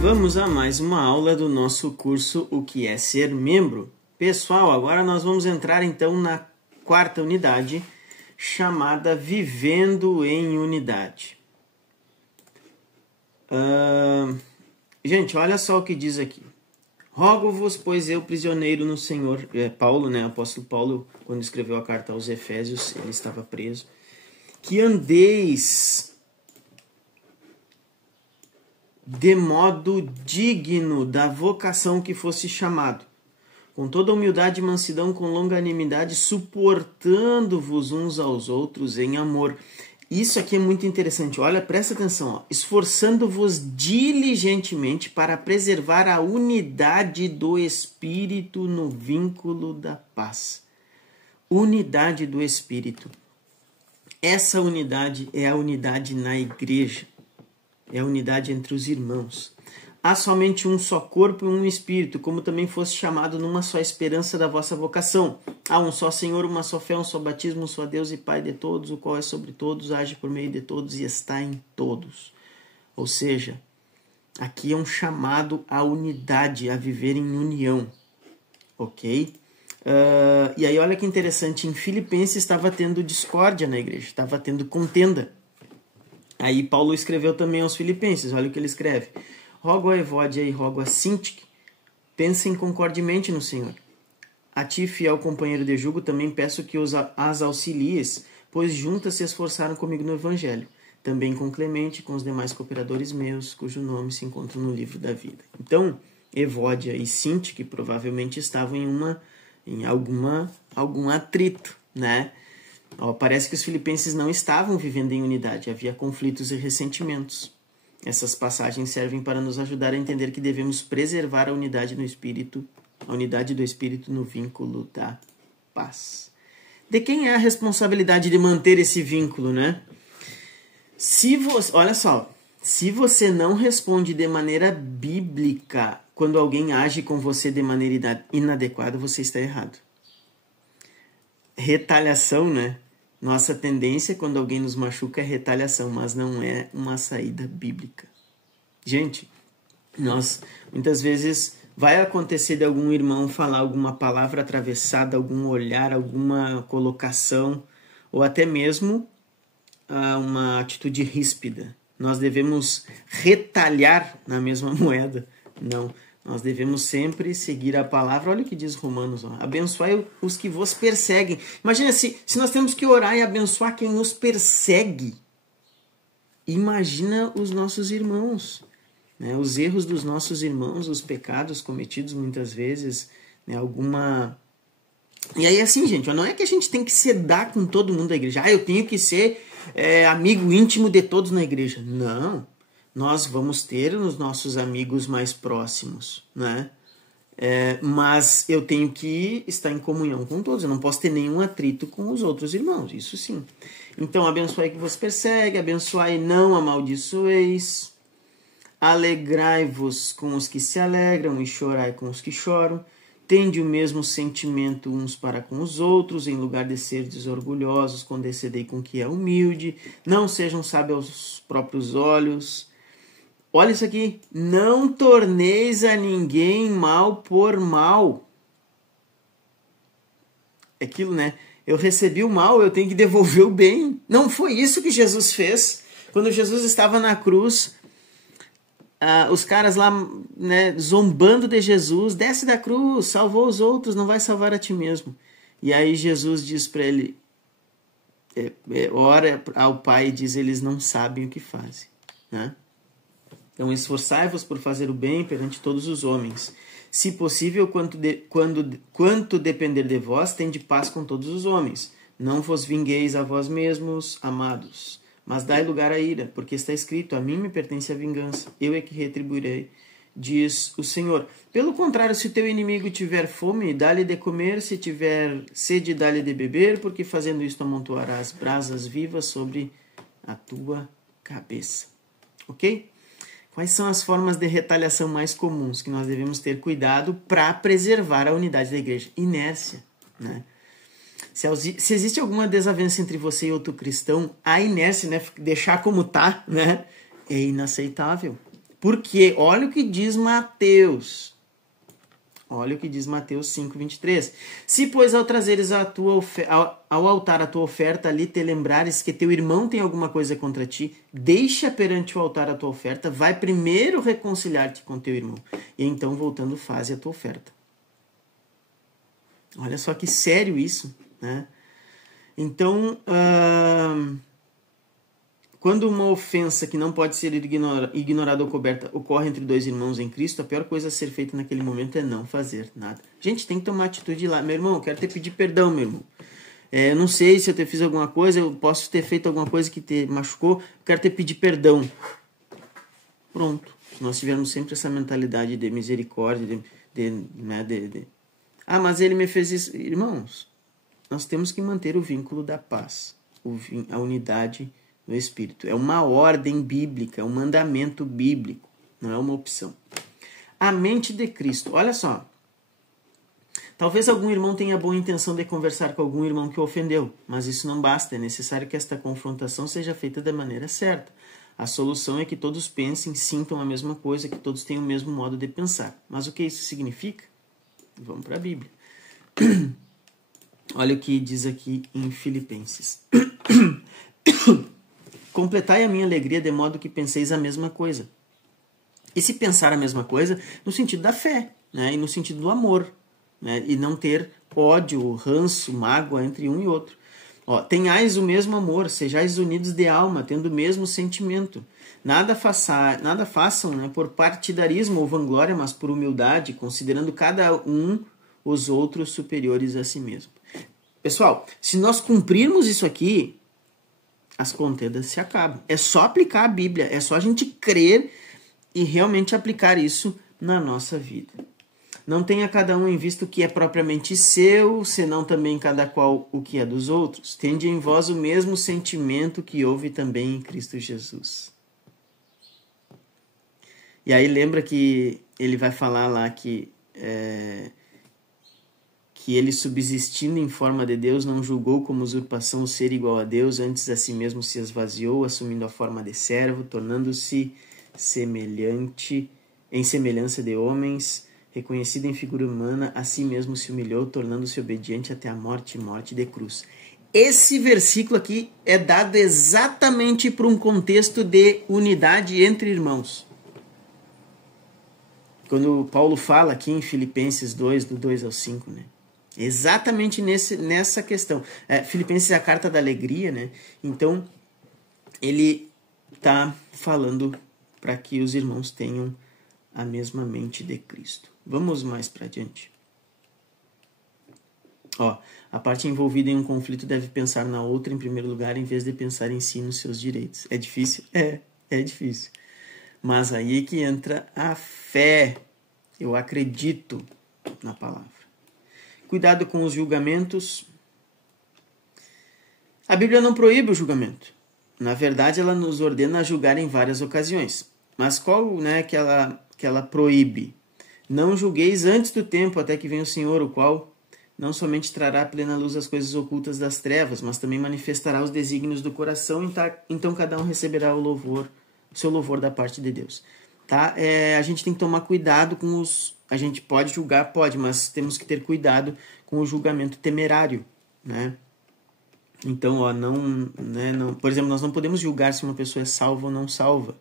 Vamos a mais uma aula do nosso curso O que é ser membro. Pessoal, agora nós vamos entrar então na quarta unidade, chamada Vivendo em Unidade. Gente, olha só o que diz aqui. Rogo-vos, pois eu, prisioneiro no Senhor... Paulo, né? Apóstolo Paulo, quando escreveu a carta aos Efésios, ele estava preso. Que andeis de modo digno da vocação que fosse chamado, com toda humildade e mansidão, com longanimidade, suportando-vos uns aos outros em amor. Isso aqui é muito interessante. Olha, presta atenção. Ó. Esforçando-vos diligentemente para preservar a unidade do Espírito no vínculo da paz. Unidade do Espírito. Essa unidade é a unidade na igreja. É a unidade entre os irmãos. Há somente um só corpo e um espírito, como também fosse chamado numa só esperança da vossa vocação. Há um só Senhor, uma só fé, um só batismo, um só Deus e Pai de todos, o qual é sobre todos, age por meio de todos e está em todos. Ou seja, aqui é um chamado à unidade, a viver em união. Ok? E aí olha que interessante, em Filipenses estava tendo discórdia na igreja, estava tendo contenda. Aí Paulo escreveu também aos Filipenses, olha o que ele escreve. Rogo a Evódia e rogo a Sintique, pensem concordemente no Senhor. A ti, fiel companheiro de jugo, também peço que as auxilies, pois juntas se esforçaram comigo no Evangelho. Também com Clemente e com os demais cooperadores meus, cujo nome se encontra no livro da vida. Então, Evódia e Sintique provavelmente estavam em algum atrito, né? Parece que os filipenses não estavam vivendo em unidade, havia conflitos e ressentimentos. Essas passagens servem para nos ajudar a entender que devemos preservar a unidade no Espírito, a unidade do Espírito no vínculo da paz. De quem é a responsabilidade de manter esse vínculo, né? Olha só, se você não responde de maneira bíblica quando alguém age com você de maneira inadequada, você está errado. Retaliação, né? Nossa tendência quando alguém nos machuca é retaliação, mas não é uma saída bíblica. Gente, muitas vezes vai acontecer de algum irmão falar alguma palavra atravessada, algum olhar, alguma colocação, ou até mesmo uma atitude ríspida. Nós devemos retalhar na mesma moeda? Não. Nós devemos sempre seguir a palavra. Olha o que diz Romanos. Abençoai os que vos perseguem. Imagina se nós temos que orar e abençoar quem nos persegue. Imagina os nossos irmãos. Né? Os erros dos nossos irmãos, os pecados cometidos muitas vezes. Né? E aí assim, gente, não é que a gente tem que sedar com todo mundo da igreja. Eu tenho que ser amigo íntimo de todos na igreja. Não. Nós vamos ter os nossos amigos mais próximos, né? Mas eu tenho que estar em comunhão com todos. Eu não posso ter nenhum atrito com os outros irmãos, isso sim. Então, abençoai que vos persegue, abençoai e não amaldiçoeis. Alegrai-vos com os que se alegram e chorai com os que choram. Tende o mesmo sentimento uns para com os outros, em lugar de serdes orgulhosos, condescendei com o que é humilde. Não sejam sábios aos próprios olhos. Olha isso aqui, não torneis a ninguém mal por mal. Aquilo, né? Eu recebi o mal, eu tenho que devolver o bem. Não foi isso que Jesus fez. Quando Jesus estava na cruz, os caras lá, né, zombando de Jesus, desce da cruz, salvou os outros, não vai salvar a ti mesmo. E aí Jesus diz para ele, ora ao Pai e diz, eles não sabem o que fazem, né? Então, esforçai-vos por fazer o bem perante todos os homens. Se possível, quanto depender de vós, tende paz com todos os homens. Não vos vingueis a vós mesmos, amados, mas dai lugar à ira, porque está escrito, a mim me pertence a vingança, eu é que retribuirei, diz o Senhor. Pelo contrário, se teu inimigo tiver fome, dá-lhe de comer, se tiver sede, dá-lhe de beber, porque fazendo isto amontoarás brasas vivas sobre a tua cabeça. Ok? Quais são as formas de retaliação mais comuns que nós devemos ter cuidado para preservar a unidade da igreja? Inércia, né? Se existe alguma desavença entre você e outro cristão, a inércia, né, deixar como tá, né, é inaceitável. Porque olha o que diz Mateus. Olha o que diz Mateus 5:23. Se, pois, ao trazeres ao altar a tua oferta, ali te lembrares que teu irmão tem alguma coisa contra ti, deixa perante o altar a tua oferta, vai primeiro reconciliar-te com teu irmão, e então, voltando, faze a tua oferta. Olha só que sério isso, né? Então, quando uma ofensa que não pode ser ignorada ou coberta ocorre entre dois irmãos em Cristo, a pior coisa a ser feita naquele momento é não fazer nada. Gente, tem que tomar atitude lá. Meu irmão, eu quero te pedir perdão, meu irmão. Eu não sei se eu te fiz alguma coisa, eu posso ter feito alguma coisa que te machucou, eu quero te pedir perdão. Pronto. Se nós tivermos sempre essa mentalidade de misericórdia, mas ele me fez isso. Irmãos, nós temos que manter o vínculo da paz, a unidade no Espírito. É uma ordem bíblica, é um mandamento bíblico, não é uma opção. A mente de Cristo. Olha só. Talvez algum irmão tenha boa intenção de conversar com algum irmão que o ofendeu, mas isso não basta. É necessário que esta confrontação seja feita da maneira certa. A solução é que todos pensem, sintam a mesma coisa, que todos tenham o mesmo modo de pensar. Mas o que isso significa? Vamos para a Bíblia. Olha o que diz aqui em Filipenses. Completai a minha alegria de modo que penseis a mesma coisa. E se pensar a mesma coisa, no sentido da fé, né? E no sentido do amor, né? E não ter ódio, ranço, mágoa entre um e outro. Tenhais o mesmo amor, sejais unidos de alma, tendo o mesmo sentimento. Nada façam, né, por partidarismo ou vanglória, mas por humildade, considerando cada um os outros superiores a si mesmo. Pessoal, se nós cumprirmos isso aqui, as contendas se acabam. É só aplicar a Bíblia, é só a gente crer e realmente aplicar isso na nossa vida. Não tenha cada um em vista o que é propriamente seu, senão também cada qual o que é dos outros. Tende em vós o mesmo sentimento que houve também em Cristo Jesus. E aí lembra que ele vai falar lá que ele, subsistindo em forma de Deus, não julgou como usurpação o ser igual a Deus, antes a si mesmo se esvaziou, assumindo a forma de servo, tornando-se em semelhança de homens, reconhecido em figura humana, a si mesmo se humilhou, tornando-se obediente até a morte e morte de cruz. Esse versículo aqui é dado exatamente para um contexto de unidade entre irmãos. Quando Paulo fala aqui em Filipenses 2, do 2 ao 5, né? Exatamente nessa questão. Filipenses é a carta da alegria, né? Então, ele está falando para que os irmãos tenham a mesma mente de Cristo. Vamos mais para adiante. A parte envolvida em um conflito deve pensar na outra em primeiro lugar, em vez de pensar em si nos seus direitos. É difícil? É difícil. Mas aí é que entra a fé. Eu acredito na palavra. Cuidado com os julgamentos. A Bíblia não proíbe o julgamento. Na verdade, ela nos ordena a julgar em várias ocasiões. Mas qual, né, que ela proíbe? Não julgueis antes do tempo, até que venha o Senhor, o qual não somente trará à plena luz as coisas ocultas das trevas, mas também manifestará os desígnios do coração, então cada um receberá o seu louvor da parte de Deus. Tá? A gente tem que tomar cuidado com os... A gente pode julgar, mas temos que ter cuidado com o julgamento temerário, né? Então, por exemplo, nós não podemos julgar se uma pessoa é salva ou não salva.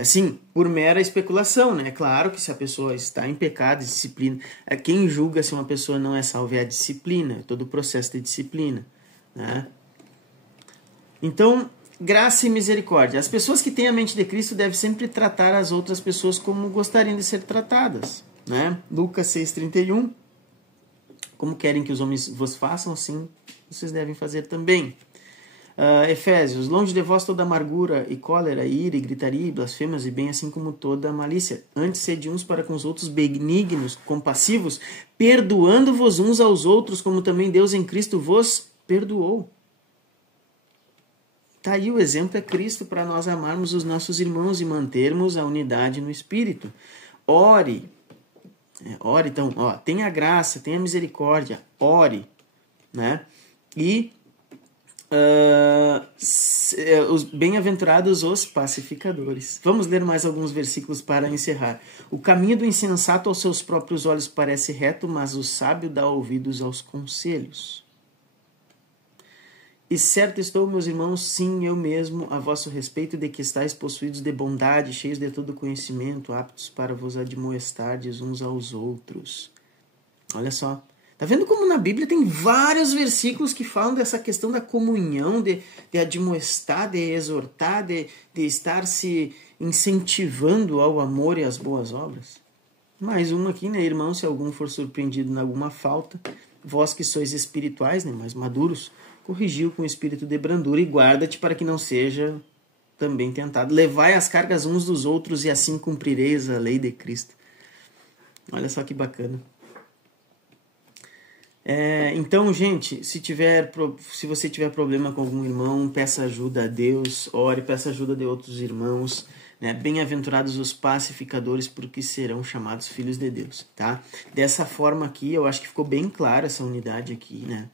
Assim, por mera especulação, né? Claro que se a pessoa está em pecado, disciplina... Quem julga se uma pessoa não é salva é a disciplina, todo o processo de disciplina, né? Então, graça e misericórdia. As pessoas que têm a mente de Cristo devem sempre tratar as outras pessoas como gostariam de ser tratadas, né? Lucas 6,31. Como querem que os homens vos façam, assim vocês devem fazer também. Efésios, longe de vós toda amargura e cólera, e ira e gritaria e blasfemas, e bem assim como toda malícia. Antes sede uns para com os outros benignos, compassivos, perdoando-vos uns aos outros, como também Deus em Cristo vos perdoou. Tá aí o exemplo, é Cristo, para nós amarmos os nossos irmãos e mantermos a unidade no Espírito. Ore, então, tenha graça, tenha misericórdia, ore. né? E os bem-aventurados os pacificadores. Vamos ler mais alguns versículos para encerrar. O caminho do insensato aos seus próprios olhos parece reto, mas o sábio dá ouvidos aos conselhos. E certo estou, meus irmãos, sim, eu mesmo, a vosso respeito, de que estáis possuídos de bondade, cheios de todo conhecimento, aptos para vos admoestardes uns aos outros. Olha só. Tá vendo como na Bíblia tem vários versículos que falam dessa questão da comunhão, de admoestar, de exortar, de estar se incentivando ao amor e às boas obras? Mais uma aqui, né, irmão? Se algum for surpreendido em alguma falta, vós que sois espirituais, né, mais maduros, corrigiu com espírito de brandura e guarda-te para que não seja também tentado. Levai as cargas uns dos outros e assim cumprireis a lei de Cristo. Olha só que bacana. Então, gente, se você tiver problema com algum irmão, peça ajuda a Deus, ore, peça ajuda de outros irmãos, né? Bem-aventurados os pacificadores, porque serão chamados filhos de Deus, tá? Dessa forma aqui, eu acho que ficou bem clara essa unidade aqui, né?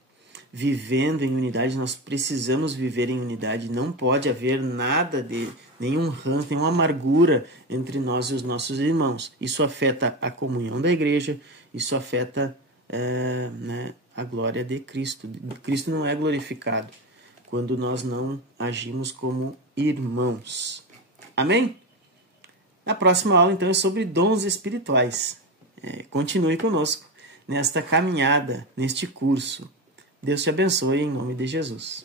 Vivendo em unidade, nós precisamos viver em unidade, não pode haver nada de nenhum ranço, nenhuma amargura entre nós e os nossos irmãos. Isso afeta a comunhão da igreja, isso afeta a glória de Cristo. Cristo não é glorificado quando nós não agimos como irmãos. Amém? A próxima aula, então, é sobre dons espirituais. Continue conosco nesta caminhada, neste curso. Deus te abençoe em nome de Jesus.